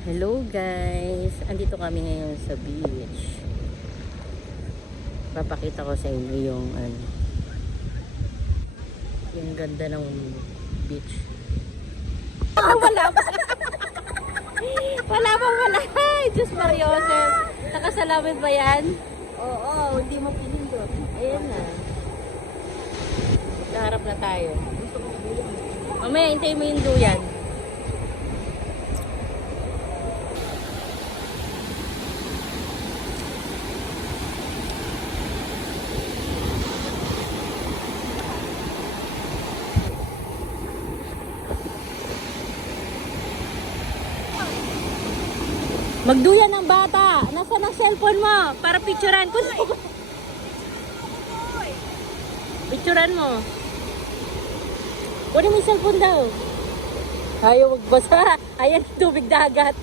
Hello guys! Andito kami ngayon sa beach. Papakita ko sa inyo yung ganda ng beach. Wala pa! Wala! Ay, Diyos Mariosep! Nakasalamit ba yan? Oo, hindi mo pinindot. Ayan na. Naharap na tayo. Mamaya, hintayin mo yung duyan. Magduyan ng bata. Nasaan ang cellphone mo? Para picturean ko. Picturean mo. Kunin mo yung cellphone daw. Ayaw magbasa. Ayan, tubig dagat.